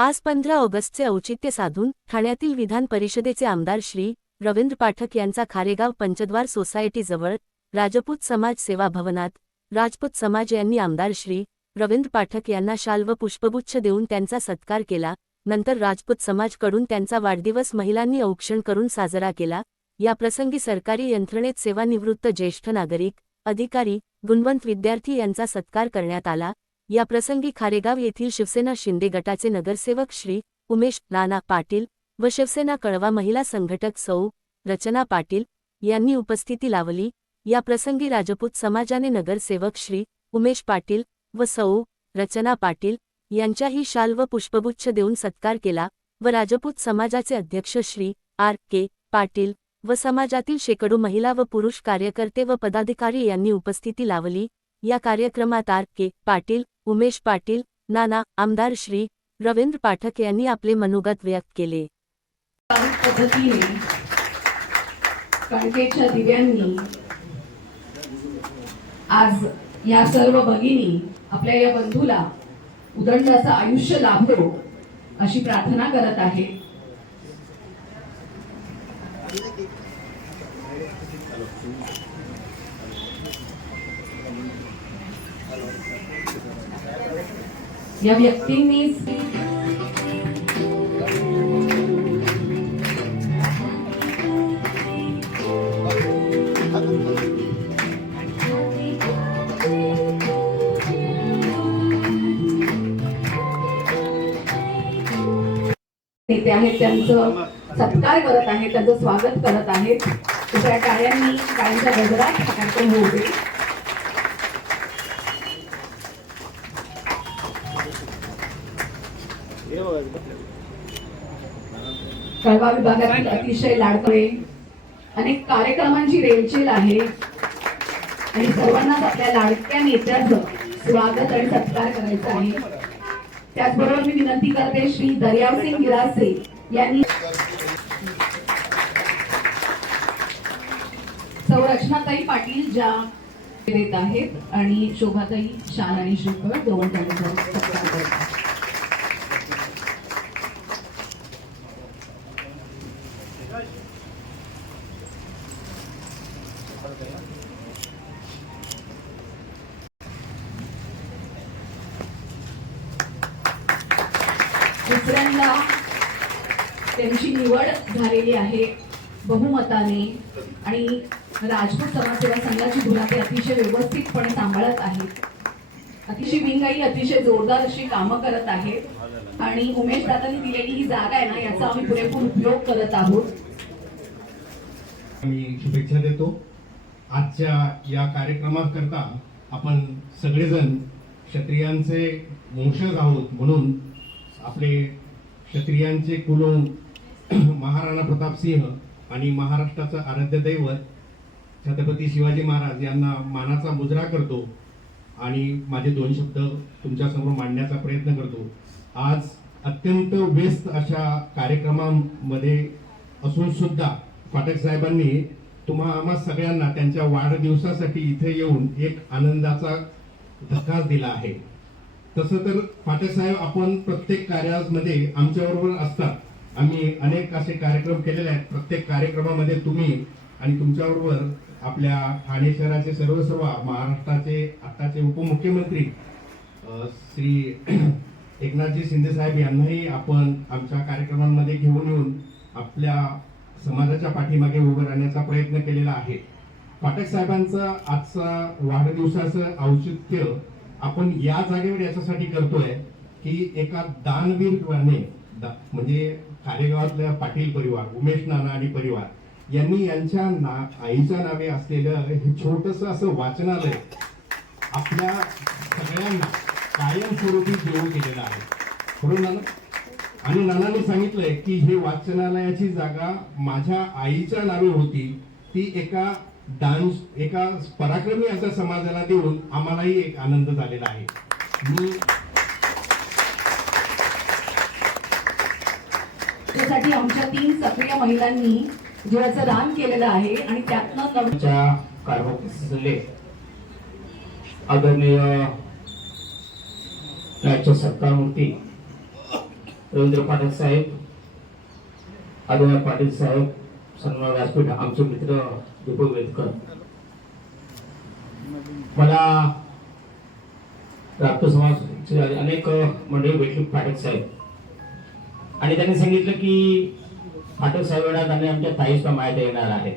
आज पंधरा ऑगस्टचे औचित्य साधून ठाण्यातील विधान परिषदेचे आमदार श्री रवींद्र पाठक यांचा खारेगाव पंचद्वार सोसायटीजवळ राजपूत समाज सेवा भवनात राजपूत समाज यांनी आमदार श्री रवींद्र पाठक यांना शाल व पुष्पगुच्छ देऊन त्यांचा सत्कार केला. नंतर राजपूत समाजकडून त्यांचा वाढदिवस महिलांनी औक्षण करून साजरा केला. या प्रसंगी सरकारी यंत्रणेत सेवानिवृत्त ज्येष्ठ नागरिक अधिकारी गुणवंत विद्यार्थी यांचा सत्कार करण्यात आला. या प्रसंगी खारेगाव येथील शिवसेना शिंदे गटाचे नगरसेवक श्री उमेश नाना पाटील व शिवसेना कळवा महिला संघटक सौ रचना पाटील यांनी उपस्थिती लावली. या प्रसंगी राजपूत समाजाने नगरसेवक श्री उमेश पाटील व सौ रचना पाटील यांच्याही शाल व पुष्पगुच्छ देऊन सत्कार केला व राजपूत समाजाचे अध्यक्ष श्री आर के पाटील व समाजातील शेकडो महिला व पुरुष कार्यकर्ते व पदाधिकारी यांनी उपस्थिती लावली. या कार्यक्रमात आर. के. पाटील उमेश पाटील नाना आमदार श्री. रवींद्र पाठक यांनी आपले मनोगत व्यक्त केले. पारंपरिक दिव्यांनी आज या सर्व भगिनी आपल्या या बंधूला उदंडाचं आयुष्य लाभो अशी प्रार्थना करत आहे. या व्यक्तींनी नेते आहेत त्यांचं सत्कार करत आहेत त्यांचं स्वागत करत आहेत. दुसऱ्या टाळ्यांनी टाळ्यांच्या गजरात कार्यक्रम होऊ कळवा विभागातील अतिशय लाडकळे अनेक कार्यक्रमांची रेलचेल आहे. आणि सर्वांनाच आपल्या लाडक्या नेत्याचं स्वागत आणि सत्कार करायचा आहे. त्याचबरोबर मी विनंती करते श्री दर्यावसिंग गिरासे यांनी संरक्षणाताई पाटील ज्या देत आहेत आणि शोभाताई शान आणि श्रीफळ दोन त्यांचा सत्कार करतात दुसऱ्यांदा त्यांची निवड झालेली आहे बहुमताने आणि राजपूत समाजसेवा संघाची धुरा ते अतिशय व्यवस्थितपणे सांभाळत आहेत. अतिशय विंगाई अतिशय जोरदार अशी कामं करत आहेत. आणि उमेश दादांनी दिलेली ही जागा आहे ना याचा आम्ही पुरेपूर उपयोग करत आहोत. मी शुभेच्छा देतो. आजच्या या कार्यक्रमाकरता आपण सगळेजण क्षत्रियांचे वंशज आहोत म्हणून आपले क्षत्रियांचे कुलोम महाराणा प्रताप सिंह आणि महाराष्ट्राचं आराध्य दैवत छत्रपती शिवाजी महाराज यांना मानाचा मुजरा करतो आणि माझे दोन शब्द तुमच्यासमोर मांडण्याचा प्रयत्न करतो. आज अत्यंत व्यस्त अशा कार्यक्रमामध्ये असून सुद्धा पाठक साहेबांनी तुम्हा आम्हा सगळ्यांना त्यांच्या वाढदिवसासाठी इथे येऊन एक आनंदाचा धकास दिला आहे. तसं तर पाठक साहेब आपण प्रत्येक कार्यामध्ये आमच्याबरोबर असतात. आम्ही अनेक असे कार्यक्रम केलेले आहेत. प्रत्येक कार्यक्रमामध्ये तुम्ही आणि तुमच्याबरोबर आपल्या ठाणे शहराचे सर्वसर्वा महाराष्ट्राचे आताचे उपमुख्यमंत्री श्री एकनाथजी शिंदे साहेब यांनाही आपण आमच्या कार्यक्रमांमध्ये घेऊन येऊन आपल्या समाजाच्या पाठीमागे उभं राहण्याचा प्रयत्न केलेला आहे. पाठक साहेबांचा आजचा वाढदिवसाचं औचित्य आपण या जागेवर याच्यासाठी करतोय की एका दानवीरने दा- म्हणजे कार्यगावातल्या पाटील परिवार उमेश नाना आणि परिवार यांनी यांच्या ना आईच्या नावे असलेलं हे छोटस असं वाचनालय आपल्या सगळ्यांना कायमस्वरूपी देऊ केलेलं आहे. बरोबर नाना? आणि नानांनी सांगितलंय की हे वाचनालयाची जागा माझ्या आईच्या नावे होती. ती एका डान्स एका पराक्रमी अशा समाजाला देऊन आम्हालाही एक आनंद झालेला आहे. मी त्यासाठी आमच्या तीन सक्रिय महिलांनी जीवाचं दान केलेलं आहे आणि त्यातनं नवीन च्या कारभारले आदरणीय राज्य सरकारमूर्ती रवींद्र पाटील साहेब आदिनाथ पाटील साहेब सन्मान व्यासपीठ आमचे मित्र दीपक वेदकर मला राष्ट्र समाजचे अनेक मंडळी भेटली पाठक साहेब. आणि त्यांनी सांगितलं की पाठक साहेबांना त्यांनी आणि आमच्या ताईसला माहिती येणार आहे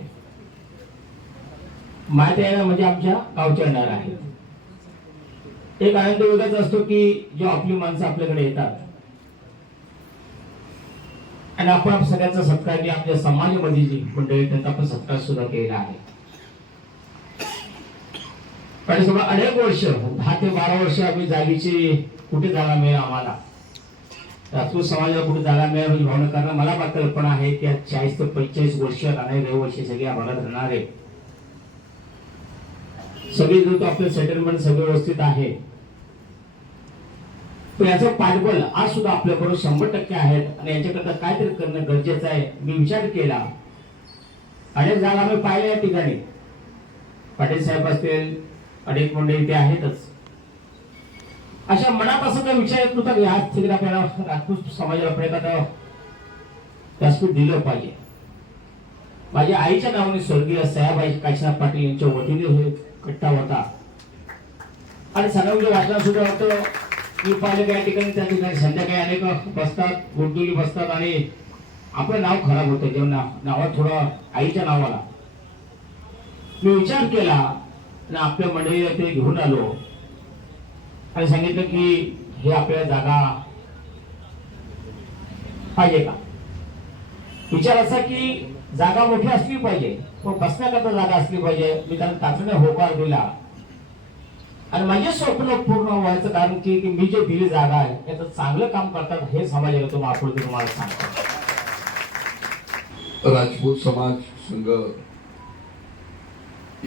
माहिती येणार म्हणजे आमच्या गावच्या येणार आहेत. एक आनंद वेगळाच असतो की जो आपली माणसं आपल्याकडे येतात. आणि आपण सगळ्यांचा सत्कार की आमच्या समाजामध्ये जी मंडळी त्यांचा आपण सत्कार सुद्धा केलेला आहे. आणि समजा अनेक वर्ष दहा ते बारा वर्ष आम्ही जागेची कुठे जागा मिळेल आम्हाला? राजपूत समाजाला कुठे जागा मिळेल म्हणजे भावना कारण मला मात्र कल्पना आहे की आज चाळीस ते पंचेचाळीस वर्ष राहणारे रहिवासी सगळे आम्हाला भागात आहे. सगळे जो आपले सेटलमेंट सगळे व्यवस्थित आहे. पण याचं पाठबळ आज सुद्धा आपल्याकडून शंभर टक्के आहेत आणि याच्याकरता काहीतरी करणं गरजेचं आहे मी विचार केला. अनेक जागा आम्ही पाहिल्या या ठिकाणी. पाटील साहेब असतील अनेक मंडळी ते आहेतच. अशा मनापासून काही विचार येत नव्हता की ह्या स्थितीत आपल्याला राजपूत समाजाला आपण व्यासपीठ दिलं पाहिजे. माझ्या आईच्या नावाने स्वर्गीय सयाबाई काशीनाथ पाटील यांच्या वतीने हे कट्टा होता. आणि सगळ्या म्हणजे वाचना सुद्धा होतं. मी पाहिलं त्या ठिकाणी त्या ठिकाणी संध्याकाळी अनेक बसतात गुडगुली बसतात आणि आपलं नाव खराब होतं जेव्हा नाव नावात थोडं आईच्या नावाला. मी विचार केला आणि आपल्या मंडळीला ते घेऊन आलो. आणि सांगितलं की हे आपल्या जागा पाहिजे का? विचार असा की जागा मोठी असली पाहिजे पण बसण्याकरता जागा असली पाहिजे. मी त्यांना तातडीने होकार दिला. आणि माझे स्वप्न पूर्ण व्हायचं कारण की की मी जे दिली जागा आहे याचं चांगलं काम करतात हे समाजाला तुम्हाला आपण तुम्हाला सांगतो. राजपूत समाज संघ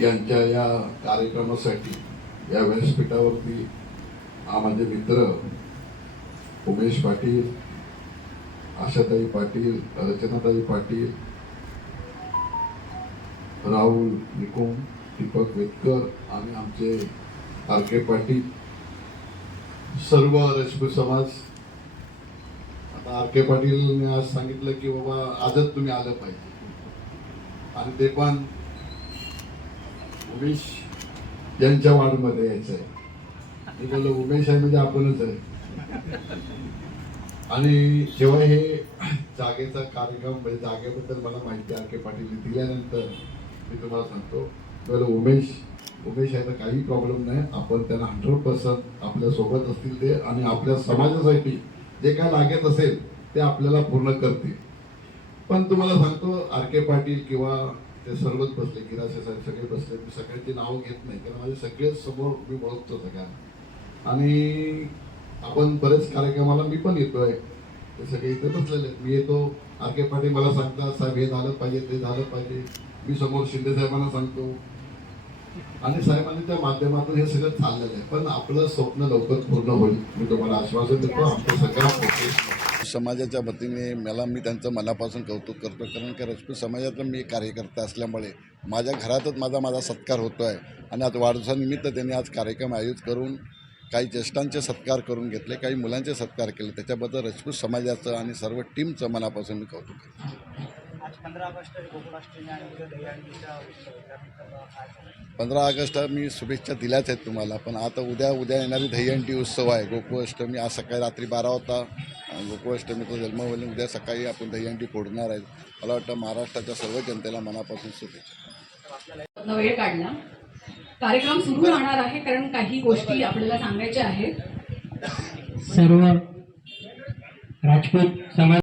यांच्या या कार्यक्रमासाठी या व्यासपीठावरती हा माझे मित्र उमेश पाटील आशाताई पाटील रचनाताई पाटील राहुल निकुम दीपक वेदकर आणि आमचे आर के पाटील सर्व राजपूत समाज. आता आर के पाटील आज सांगितलं की बाबा आजच तुम्ही आलं पाहिजे. आणि ते पण उमेश यांच्या वार्डमध्ये यायचं आहे. मी बोललो उमेश आहे म्हणजे आपणच आहे. आणि जेव्हा हे जागेचा कार्यक्रम म्हणजे जागेबद्दल मला माहिती आर के पाटील दिल्यानंतर मी तुम्हाला सांगतो. उमेश उमेश आहे तर काही प्रॉब्लेम नाही. आपण त्यांना हंड्रेड पर्सेंट आपल्यासोबत असतील ते आणि आपल्या समाजासाठी जे काय लागत असेल ते आपल्याला पूर्ण करतील. पण तुम्हाला सांगतो आर के पाटील किंवा ते सर्वच बसले गिरासे साहेब सगळे बसले. मी सगळ्यांची नावं घेत नाही कारण माझे सगळेच समोर मी ओळखतो सगळ्यांना. आणि आपण बरेच कार्यक्रमाला मी पण येतोय. ते सगळे इथे बसलेले मी येतो. आर के पाटील मला सांगतात साहेब हे झालं पाहिजे ते झालं पाहिजे. मी समोर शिंदे साहेबांना सांगतो. आणि साहेबांनी त्या माध्यमातून हे सगळं चाललेलं आहे. पण आपलं स्वप्न लवकर पूर्ण होईल. मी तुम्हाला आश्वासन देतो आमचं सगळं प्रोसेस समाजाच्या वतीने मला मी त्यांचं मनापासून कौतुक करतो कारण की राजपूत समाजातला मी एक कार्यकर्ता असल्यामुळे माझ्या घरातच माझा माझा सत्कार होतो आहे आणि आज वाढदिवसानिमित्त त्यांनी आज कार्यक्रम आयोजित करून काही ज्येष्ठांचे सत्कार करून घेतले काही मुलांचे सत्कार केले. त्याच्याबद्दल राजपूत समाजाचं आणि सर्व टीमचं मनापासून मी कौतुक करतो. आज पंधरा ऑगस्ट गोकुळाष्टमी आणि पंधरा मी शुभेच्छा दिल्याच आहेत तुम्हाला पण आता उद्या उद्या येणारी दहीहंडी उत्सव आहे गोकुळाष्टमी. आज सकाळी रात्री बारा होता गोकुळाष्टमीचा जन्मवली उद्या सकाळी आपण दहीहंडी फोडणार आहे मला वाटतं महाराष्ट्राच्या सर्व जनतेला मनापासून शुभेच्छा. वेळ काढला कार्यक्रम सुरू राहणार आहे कारण काही गोष्टी आपल्याला सांगायच्या आहेत. सर्व राजपूत समाज